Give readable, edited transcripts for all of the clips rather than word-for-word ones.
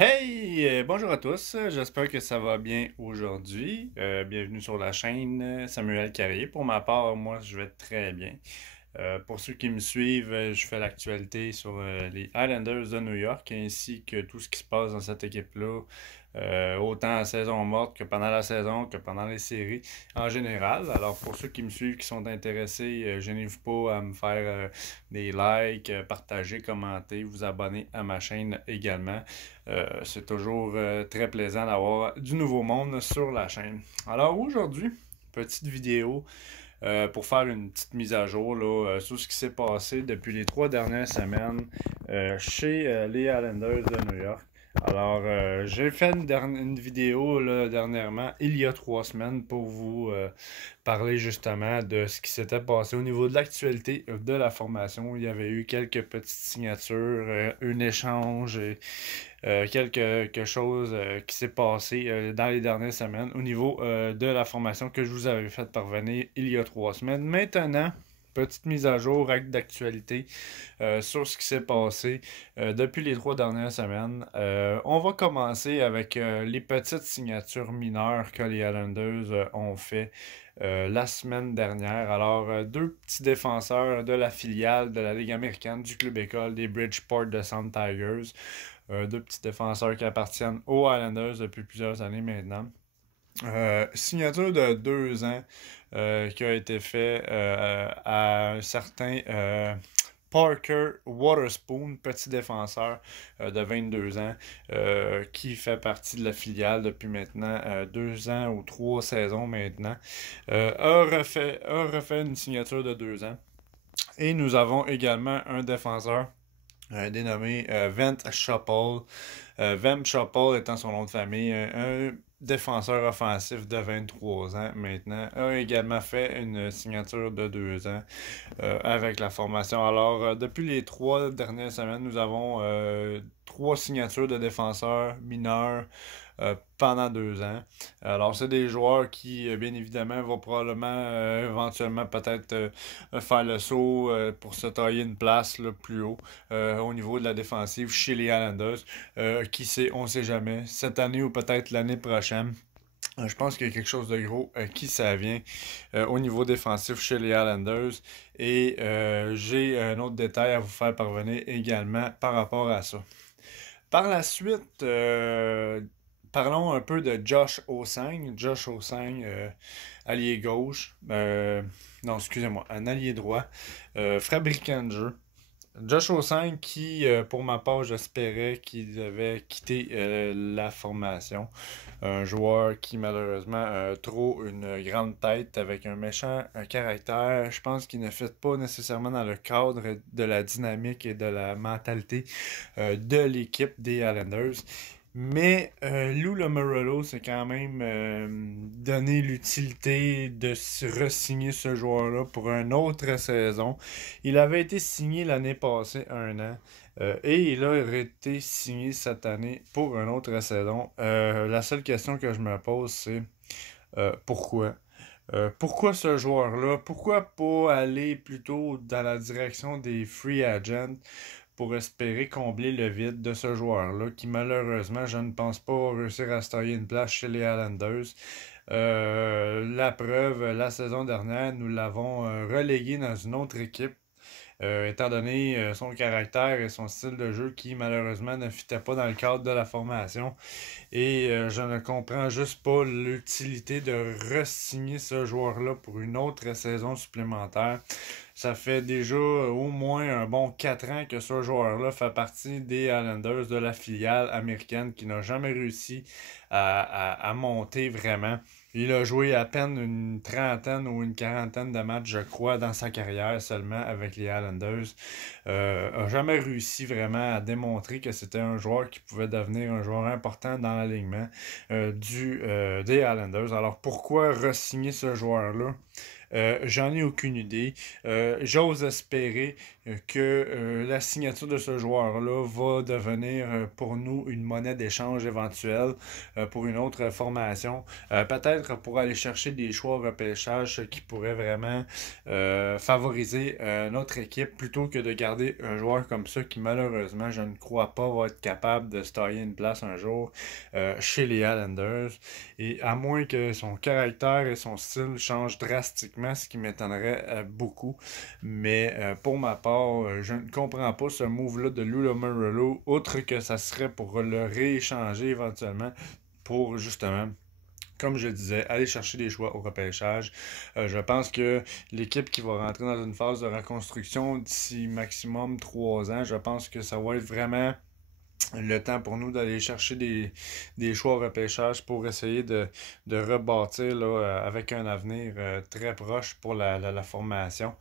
Hey, bonjour à tous, j'espère que ça va bien aujourd'hui. Bienvenue sur la chaîne Samuel Carrier. Pour ma part, moi, je vais très bien. Pour ceux qui me suivent, je fais l'actualité sur les Islanders de New York ainsi que tout ce qui se passe dans cette équipe-là, autant à saison morte que pendant la saison, que pendant les séries en général. Alors pour ceux qui me suivent, qui sont intéressés, gênez-vous pas à me faire des likes, partager, commenter, vous abonner à ma chaîne également. C'est toujours très plaisant d'avoir du nouveau monde sur la chaîne. Alors aujourd'hui, petite vidéo pour faire une petite mise à jour là, sur ce qui s'est passé depuis les 3 dernières semaines chez les Islanders de New York. Alors, j'ai fait une vidéo là, dernièrement, il y a 3 semaines, pour vous parler justement de ce qui s'était passé au niveau de l'actualité de la formation. Il y avait eu quelques petites signatures, un échange et quelque chose qui s'est passé dans les dernières semaines au niveau de la formation que je vous avais fait parvenir il y a 3 semaines. Maintenant, petite mise à jour, acte d'actualité sur ce qui s'est passé depuis les 3 dernières semaines. On va commencer avec les petites signatures mineures que les Islanders ont fait la semaine dernière. Alors, deux petits défenseurs de la filiale de la Ligue américaine du club école des Bridgeport Descent Tigers. Deux petits défenseurs qui appartiennent aux Islanders depuis plusieurs années maintenant. Signature de 2 ans qui a été fait à un certain Parker Waterspoon, petit défenseur de 22 ans, qui fait partie de la filiale depuis maintenant 2 ans ou 3 saisons maintenant, a refait une signature de 2 ans. Et nous avons également un défenseur dénommé Vent Chappell. Vent Chappell étant son nom de famille, un défenseur offensif de 23 ans maintenant, a également fait une signature de 2 ans avec la formation. Alors, depuis les 3 dernières semaines, nous avons 3 signatures de défenseurs mineurs pendant 2 ans. Alors, c'est des joueurs qui, bien évidemment, vont probablement éventuellement peut-être faire le saut pour se tailler une place là, plus haut au niveau de la défensive chez les Islanders. Qui sait, on ne sait jamais. Cette année ou peut-être l'année prochaine. Je pense qu'il y a quelque chose de gros qui ça vient au niveau défensif chez les Islanders. Et j'ai un autre détail à vous faire parvenir également par rapport à ça. Par la suite, parlons un peu de Josh Osang. Josh Osang, allié gauche. Non, excusez-moi, un allié droit. Fabricant de jeu. Josh Osang qui, pour ma part, j'espérais qu'il devait quitter la formation. Un joueur qui, malheureusement, a trop une grande tête avec un méchant caractère. Je pense qu'il ne fit pas nécessairement dans le cadre de la dynamique et de la mentalité de l'équipe des Islanders. Mais Lou Lamoriello s'est quand même donné l'utilité de re-signer ce joueur-là pour une autre saison. Il avait été signé l'année passée 1 an. Et il a été signé cette année pour une autre saison. La seule question que je me pose, c'est pourquoi? Pourquoi ce joueur-là? Pourquoi pas aller plutôt dans la direction des free agents pour espérer combler le vide de ce joueur-là, qui malheureusement, je ne pense pas réussir à se tailler une place chez les Islanders. La preuve, la saison dernière, nous l'avons relégué dans une autre équipe étant donné son caractère et son style de jeu qui malheureusement ne fitait pas dans le cadre de la formation. Et je ne comprends juste pas l'utilité de re-signer ce joueur-là pour une autre saison supplémentaire. Ça fait déjà au moins un bon 4 ans que ce joueur-là fait partie des Islanders de la filiale américaine qui n'a jamais réussi à monter vraiment. Il a joué à peine une trentaine ou une quarantaine de matchs, je crois, dans sa carrière seulement avec les Islanders. A jamais réussi vraiment à démontrer que c'était un joueur qui pouvait devenir un joueur important dans l'alignement des Islanders. Alors pourquoi re-signer ce joueur-là? J'en ai aucune idée. J'ose espérer que la signature de ce joueur-là va devenir pour nous une monnaie d'échange éventuelle pour une autre formation. Peut-être pour aller chercher des choix au repêchage qui pourraient vraiment favoriser notre équipe plutôt que de garder un joueur comme ça qui malheureusement je ne crois pas va être capable de se tailler une place un jour chez les Islanders. Et à moins que son caractère et son style changent drastiquement, ce qui m'étonnerait beaucoup. Mais pour ma part, je ne comprends pas ce move-là de Lou Lamoriello, outre que ça serait pour le rééchanger éventuellement pour justement comme je disais, aller chercher des choix au repêchage. Je pense que l'équipe qui va rentrer dans une phase de reconstruction d'ici maximum 3 ans, je pense que ça va être vraiment le temps pour nous d'aller chercher des choix au repêchage pour essayer de rebâtir là, avec un avenir très proche pour la formation.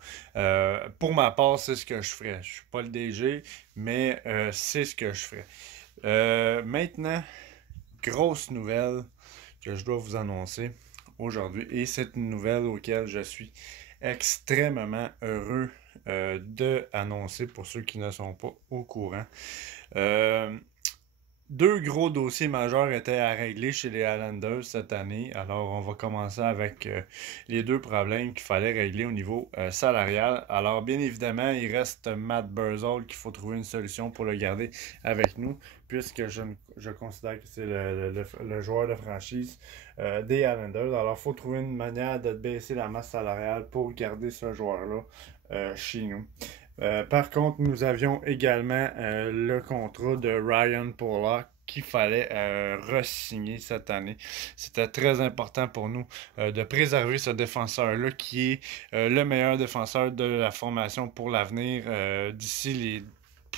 Pour ma part, c'est ce que je ferais. Je suis pas le DG, mais c'est ce que je ferais. Maintenant, grosse nouvelle que je dois vous annoncer aujourd'hui. Et c'est une nouvelle auquel je suis extrêmement heureux de annoncer pour ceux qui ne sont pas au courant. Deux gros dossiers majeurs étaient à régler chez les Islanders cette année. Alors, on va commencer avec les deux problèmes qu'il fallait régler au niveau salarial. Alors, bien évidemment, il reste Matt Barzal qu'il faut trouver une solution pour le garder avec nous, puisque je considère que c'est le joueur de franchise des Islanders. Alors, il faut trouver une manière de baisser la masse salariale pour garder ce joueur-là chez nous. Par contre, nous avions également le contrat de Ryan Pollock qu'il fallait re-signer cette année. C'était très important pour nous de préserver ce défenseur-là qui est le meilleur défenseur de la formation pour l'avenir d'ici les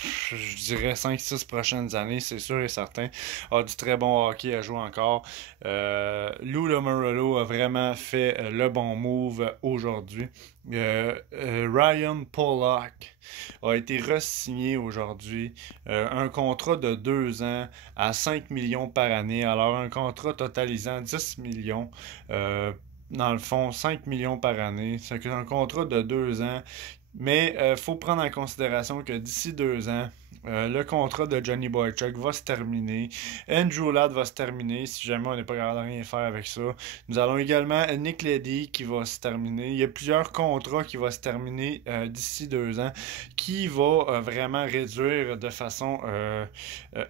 je dirais 5-6 prochaines années, c'est sûr et certain. A du très bon hockey à jouer encore. Lou Lamoriello a vraiment fait le bon move aujourd'hui. Ryan Pollock a été re-signé aujourd'hui. Un contrat de 2 ans à 5 millions par année. Alors un contrat totalisant 10 millions. Dans le fond, 5 millions par année. C'est un contrat de 2 ans. Mais il faut prendre en considération que d'ici 2 ans, le contrat de Johnny Boychuk va se terminer. Andrew Ladd va se terminer si jamais on n'est pas capable de rien faire avec ça. Nous allons également Nick Leddy qui va se terminer. Il y a plusieurs contrats qui vont se terminer d'ici 2 ans qui va vraiment réduire de façon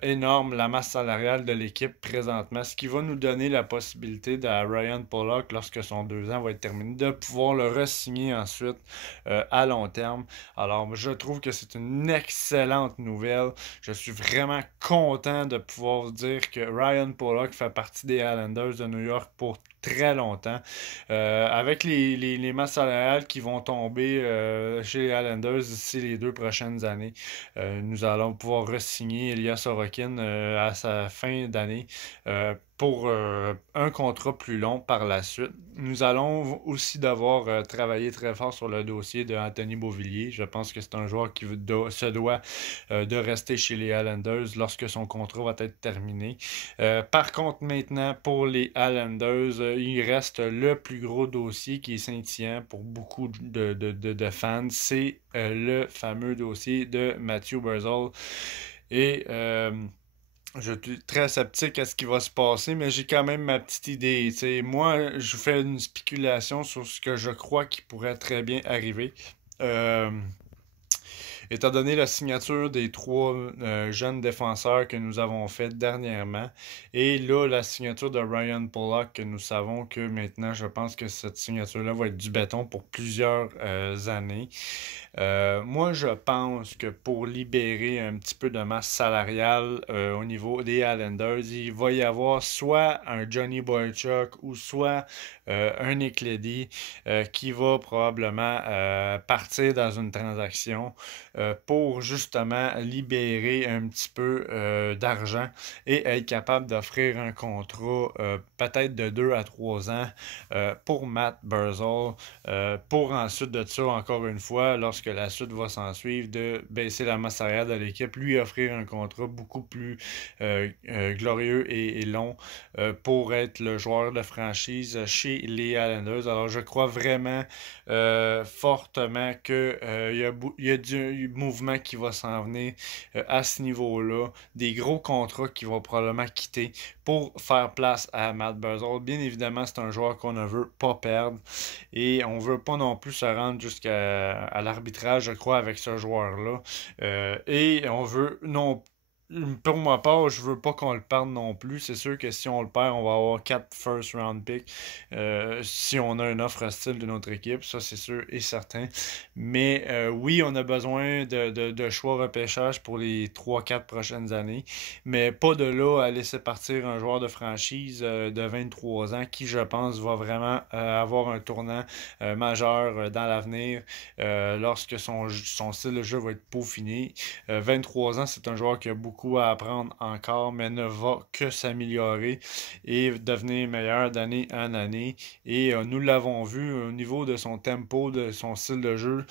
énorme la masse salariale de l'équipe présentement. Ce qui va nous donner la possibilité à Ryan Pollock, lorsque son 2 ans va être terminé, de pouvoir le re-signer ensuite à long terme. Alors, je trouve que c'est une excellente nouvelle. Je suis vraiment content de pouvoir dire que Ryan Pollock fait partie des Islanders de New York pour très longtemps. Avec les masses salariales qui vont tomber chez les Islanders d'ici les 2 prochaines années, nous allons pouvoir re-signer Elias Sorokin à sa fin d'année pour un contrat plus long par la suite. Nous allons aussi devoir travailler très fort sur le dossier de Anthony Beauvillier. Je pense que c'est un joueur qui se doit de rester chez les Islanders lorsque son contrat va être terminé. Par contre, maintenant, pour les Islanders, il reste le plus gros dossier qui est scintillant pour beaucoup de fans. C'est le fameux dossier de Matthew Barzal. Et je suis très sceptique à ce qui va se passer, mais j'ai quand même ma petite idée. T'sais, moi, je fais une spéculation sur ce que je crois qui pourrait très bien arriver. Euh, Étant donné la signature des 3 jeunes défenseurs que nous avons fait dernièrement, et là, la signature de Ryan Pollock, que nous savons que maintenant, je pense que cette signature-là va être du béton pour plusieurs années. Moi, je pense que pour libérer un petit peu de masse salariale au niveau des Islanders, il va y avoir soit un Johnny Boychuk ou soit un Nick Leddy qui va probablement partir dans une transaction pour justement libérer un petit peu d'argent et être capable d'offrir un contrat peut-être de 2 à 3 ans pour Matt Barzal pour ensuite de ça, encore une fois, lorsque la suite va s'en suivre, de baisser la masse salariale de l'équipe, lui offrir un contrat beaucoup plus glorieux et long pour être le joueur de franchise chez les Islanders. Alors, je crois vraiment fortement que il y a mouvement qui va s'en venir à ce niveau-là, des gros contrats qui vont probablement quitter pour faire place à Matt Barzal. Bien évidemment, c'est un joueur qu'on ne veut pas perdre et on ne veut pas non plus se rendre jusqu'à l'arbitrage, je crois, avec ce joueur-là. Et on veut non pour ma part, je veux pas qu'on le perde non plus. C'est sûr que si on le perd, on va avoir 4 first round picks si on a une offre hostile de notre équipe. Ça, c'est sûr et certain. Mais oui, on a besoin de choix repêchage pour les 3-4 prochaines années. Mais pas de là à laisser partir un joueur de franchise de 23 ans qui, je pense, va vraiment avoir un tournant majeur dans l'avenir lorsque son style de jeu va être peaufiné. 23 ans, c'est un joueur qui a beaucoup à apprendre encore, mais ne va que s'améliorer et devenir meilleur d'année en année. Et nous l'avons vu au niveau de son tempo, de son style de jeu.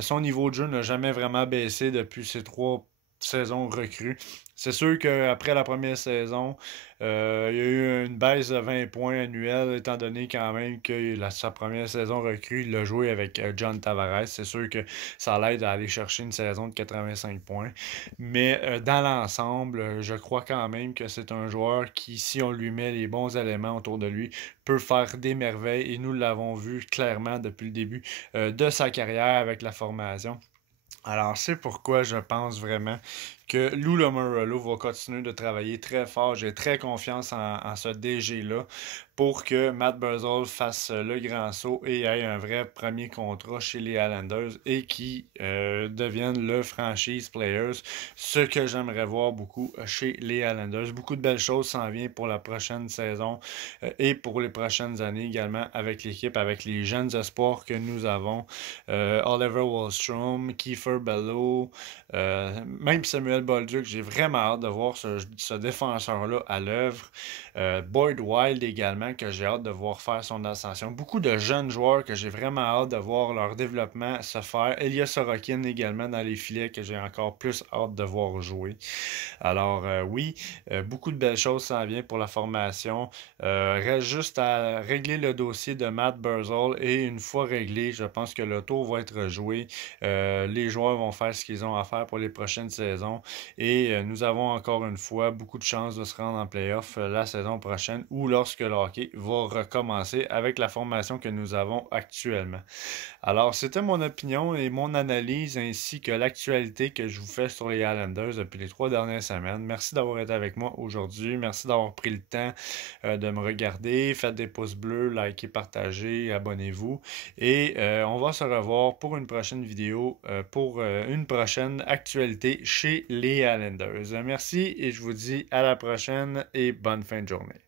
Son niveau de jeu n'a jamais vraiment baissé depuis ces 3 saisons recrues. C'est sûr qu'après la première saison, il y a eu une baisse de 20 points annuels, étant donné quand même que sa première saison recrue, il a joué avec John Tavares. C'est sûr que ça l'aide à aller chercher une saison de 85 points. Mais dans l'ensemble, je crois quand même que c'est un joueur qui, si on lui met les bons éléments autour de lui, peut faire des merveilles. Et nous l'avons vu clairement depuis le début de sa carrière avec la formation. Alors, c'est pourquoi je pense vraiment que Lou Lamoriello va continuer de travailler très fort. J'ai très confiance en ce DG-là pour que Matt Barzal fasse le grand saut et ait un vrai premier contrat chez les Islanders et qui devienne le franchise players, ce que j'aimerais voir beaucoup chez les Islanders. Beaucoup de belles choses s'en viennent pour la prochaine saison et pour les prochaines années également avec l'équipe, avec les jeunes espoirs que nous avons. Oliver Wahlstrom, Kiefer Bellow, même Samuel Bolduc, j'ai vraiment hâte de voir ce défenseur-là à l'œuvre. Boyd Wild également, que j'ai hâte de voir faire son ascension. Beaucoup de jeunes joueurs que j'ai vraiment hâte de voir leur développement se faire. Elias Sorokin également dans les filets, que j'ai encore plus hâte de voir jouer. Alors oui, beaucoup de belles choses s'en viennent pour la formation. Reste juste à régler le dossier de Matt Barzal et une fois réglé, je pense que le tour va être joué. Les joueurs vont faire ce qu'ils ont à faire pour les prochaines saisons et nous avons encore une fois beaucoup de chances de se rendre en playoff la saison prochaine ou lorsque le hockey va recommencer avec la formation que nous avons actuellement. Alors, c'était mon opinion et mon analyse ainsi que l'actualité que je vous fais sur les Islanders depuis les 3 dernières semaines. Merci d'avoir été avec moi aujourd'hui. Merci d'avoir pris le temps de me regarder. Faites des pouces bleus, likez, partagez, abonnez-vous. Et on va se revoir pour une prochaine vidéo, pour une prochaine actualité chez les Islanders. Merci et je vous dis à la prochaine et bonne fin de journée.